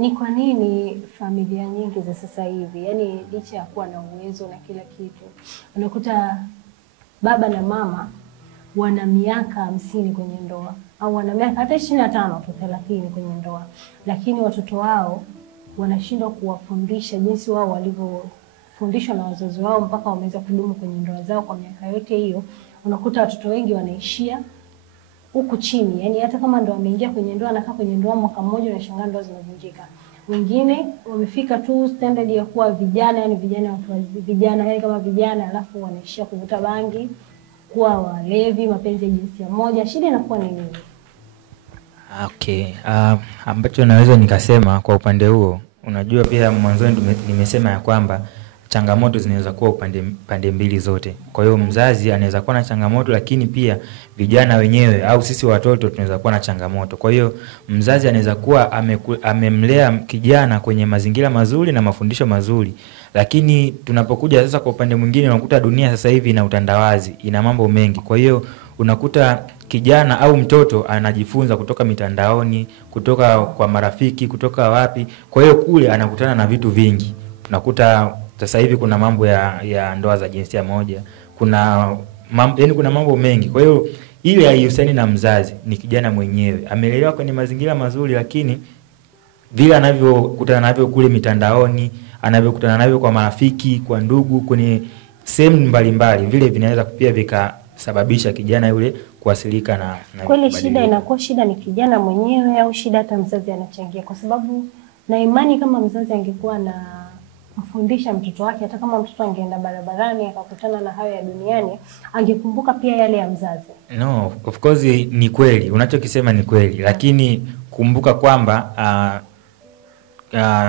Ni kwa nini familia nyingi za sasa hivi, yani licha ya kuwa na uwezo na kila kitu, unakuta baba na mama wana miaka 50 kwenye ndoa, au wana miaka hata 25 tu 30 kwenye ndoa, lakini watoto wao wanashindwa kuwafundisha jinsi wao walivyofundishwa na wazazi wao mpaka wameweza kudumu kwenye ndoa zao kwa miaka yote hiyo. Unakuta watoto wengi wanaishia huku chini, yani hata kama ndo wameingia kwenye ndoa, anakaa kwenye ndoa mwaka mmoja na shangaa ndoa zinavunjika. Wengine wamefika tu standard ya kuwa vijana, yani vijana yani kama vijana, alafu wanaishia kuvuta bangi, kuwa walevi, mapenzi ya jinsia moja. Shida inakuwa ni nini? Okay, ambacho naweza nikasema kwa upande huo, unajua pia mwanzoni nimesema ya kwamba changamoto zinaweza kuwa pande mbili zote. Kwa hiyo mzazi anaweza kuwa na changamoto, lakini pia vijana wenyewe au sisi watoto tunaweza kuwa na changamoto. Kwa hiyo mzazi anaweza kuwa amemlea kijana kwenye mazingira mazuri na mafundisho mazuri, lakini tunapokuja sasa kwa upande mwingine, unakuta dunia sasa hivi ina utandawazi, ina mambo mengi. Kwa hiyo unakuta kijana au mtoto anajifunza kutoka mitandaoni, kutoka kwa marafiki, kutoka wapi. Kwa hiyo kule anakutana na vitu vingi. Unakuta sasa hivi kuna mambo ya ndoa za jinsia moja, kuna mambo mengi. Kwa hiyo ile haihusiani na mzazi, ni kijana mwenyewe. Amelelewa kwenye mazingira mazuri, lakini vile anavyokutana navyo kule mitandaoni, anavyokutana navyo kwa marafiki, kwa ndugu, kwenye sehemu mbalimbali, vile vinaweza pia vikasababisha kijana yule kuasilika na kweli. Shida inakuwa shida ni kijana mwenyewe au shida hata mzazi anachangia? Kwa sababu na imani kama mzazi angekuwa na mfundisha mtoto wake, hata kama mtoto angeenda barabarani akakutana na hayo ya duniani, angekumbuka pia yale ya mzazi. No, of course ni kweli, unachokisema ni kweli, lakini kumbuka kwamba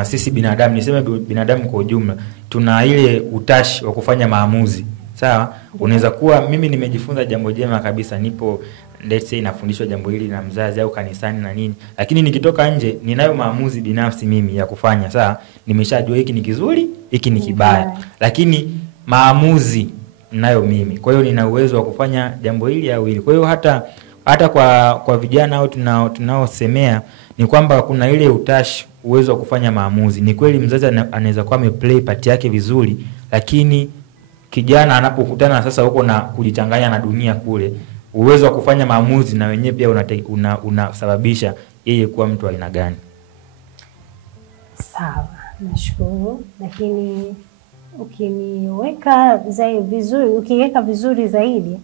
sisi binadamu, niseme binadamu kwa ujumla, tuna ile utashi wa kufanya maamuzi. Sawa? Unaweza kuwa mimi nimejifunza jambo jema kabisa, nipo let's say nafundishwa jambo hili na mzazi au kanisani na nini, lakini nikitoka nje ninayo maamuzi binafsi mimi ya kufanya. Sawa? Nimeshajua hiki ni kizuri, hiki ni kibaya, lakini maamuzi ninayo mimi. Kwa hiyo nina uwezo wa kufanya jambo hili au hili. Kwa hiyo hata kwa vijana au tunaosemea ni kwamba kuna ile utashi, uwezo wa kufanya maamuzi. Ni kweli mzazi anaweza kuwa ameplay part yake vizuri, lakini kijana anapokutana sasa huko na kujichanganya na dunia kule, uwezo wa kufanya maamuzi na wenyewe pia unasababisha yeye kuwa mtu aina gani. Sawa, nashukuru, lakini ukiweka vizuri zaidi,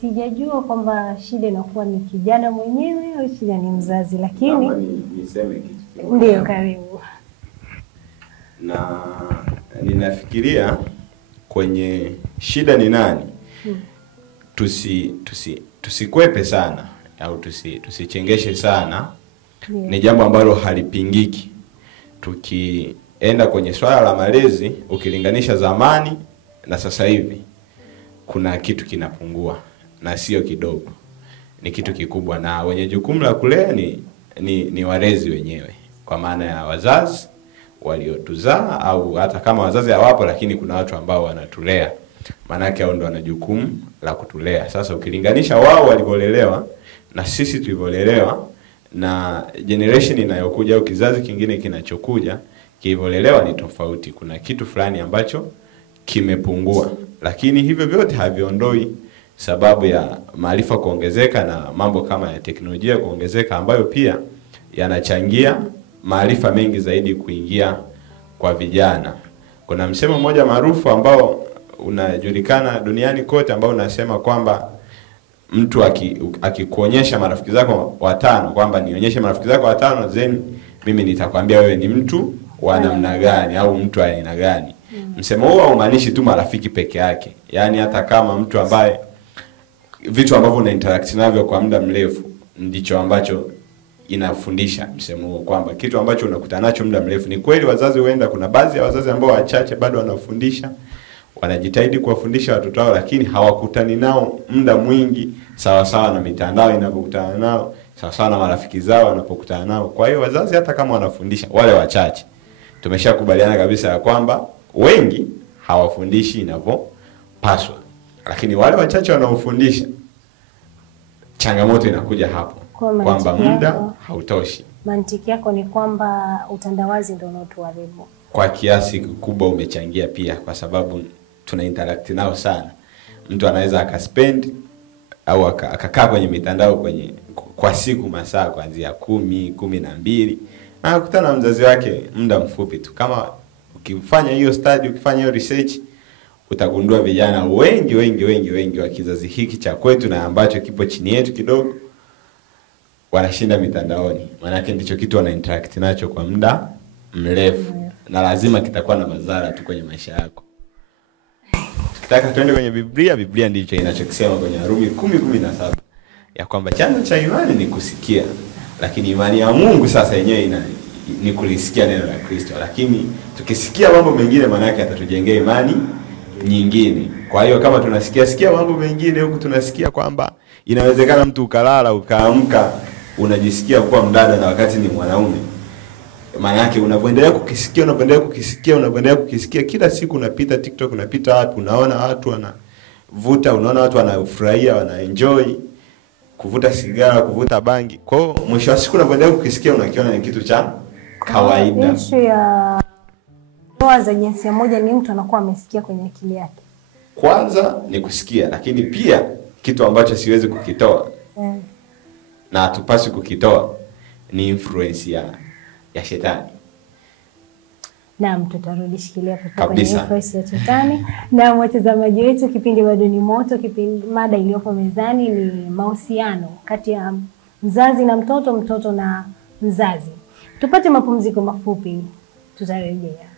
sijajua kwamba shida inakuwa ni kijana mwenyewe au shida ni mzazi, lakini niseme kitu. Ndio, karibu. Na ninafikiria kwenye shida ni nani, tusikwepe sana au tusichengeshe sana. Ni jambo ambalo halipingiki. Tukienda kwenye swala la malezi, ukilinganisha zamani na sasa hivi, kuna kitu kinapungua, na sio kidogo, ni kitu kikubwa. Na wenye jukumu la kulea ni walezi wenyewe, kwa maana ya wazazi waliotuzaa, au hata kama wazazi hawapo, lakini kuna watu ambao wanatulea, maana yake hao ndio wana jukumu la kutulea. Sasa ukilinganisha wao walivyolelewa na sisi tulivyolelewa, na generation inayokuja au kizazi kingine kinachokuja kivolelewa, ni tofauti. Kuna kitu fulani ambacho kimepungua, lakini hivyo vyote haviondoi sababu ya maarifa kuongezeka na mambo kama ya teknolojia kuongezeka, ambayo pia yanachangia maarifa mengi zaidi kuingia kwa vijana. Kuna msemo mmoja maarufu ambao unajulikana duniani kote, ambao unasema kwamba mtu akikuonyesha marafiki zako 5, kwamba nionyeshe marafiki zako 5 then mimi nitakwambia wewe ni mtu wa namna gani au mtu wa aina gani. Msemo huo haumaanishi tu marafiki peke yake. Yaani hata kama mtu ambaye vitu ambavyo una interact navyo kwa muda mrefu, ndicho ambacho inafundisha msemo huo, kwamba kitu ambacho unakutana nacho muda mrefu. Ni kweli wazazi huenda, kuna baadhi ya wazazi ambao wachache bado wanafundisha, wanajitahidi kuwafundisha watoto wao, lakini hawakutani nao muda mwingi sawa sawa na mitandao inapokutana nao, sawa sawa na marafiki zao wanapokutana nao. Kwa hiyo wazazi hata kama wanafundisha, wale wachache, tumeshakubaliana kabisa ya kwamba wengi hawafundishi inavyopaswa, lakini wale wachache wanaofundisha, changamoto inakuja hapo. kwamba muda hautoshi. Mantiki yako ni kwamba utandawazi ndio unaotuharibu. Kwa kiasi kikubwa umechangia pia, kwa sababu tuna interact nao sana. Mtu anaweza akaspend au akakaa kwenye mitandao kwa siku masaa kuanzia 10, 12 na akutana na mzazi wake muda mfupi tu. Kama ukifanya hiyo study, ukifanya hiyo research, utagundua vijana wengi wa kizazi hiki cha kwetu na ambacho kipo chini yetu kidogo wanashinda mitandaoni. Maana yake ndicho kitu wana interact nacho kwa muda mrefu na lazima kitakuwa na madhara tu kwenye maisha yako. Tukitaka tuende kwenye Biblia ndicho inachokisema kwenye Warumi 10:17 ya kwamba chanzo cha imani ni kusikia, lakini imani ya Mungu sasa yenyewe ni kulisikia neno la Kristo. Lakini tukisikia mambo mengine, maana yake atatujengea imani nyingine. Kwa hiyo kama tunasikia mambo mengine huku, tunasikia kwamba inawezekana mtu ukalala ukaamka unajisikia kuwa mdada na wakati ni mwanaume. Maana yake unaendelea kukisikia kila siku, unapita TikTok, unapita wapi, unaona watu wanavuta, unaona watu wanafurahia, wanaenjoy kuvuta sigara, kuvuta bangi. Kwa hiyo mwisho wa siku unaendelea kukisikia, unakiona ni kitu cha kawaida. Issue ya ndoa za jinsia moja ni mtu anakuwa amesikia kwenye akili yake. Kwanza ni kusikia, lakini pia kitu ambacho siwezi kukitoa na hatupaswi kukitoa ni influence ya shetani. Naam, tutarudi shikilia hapo kwenye influence ya shetani. Na watazamaji wetu, kipindi bado ni moto. Mada iliyopo mezani ni mahusiano kati ya mzazi na mtoto, mtoto na mzazi. Tupate mapumziko mafupi, tutarejea.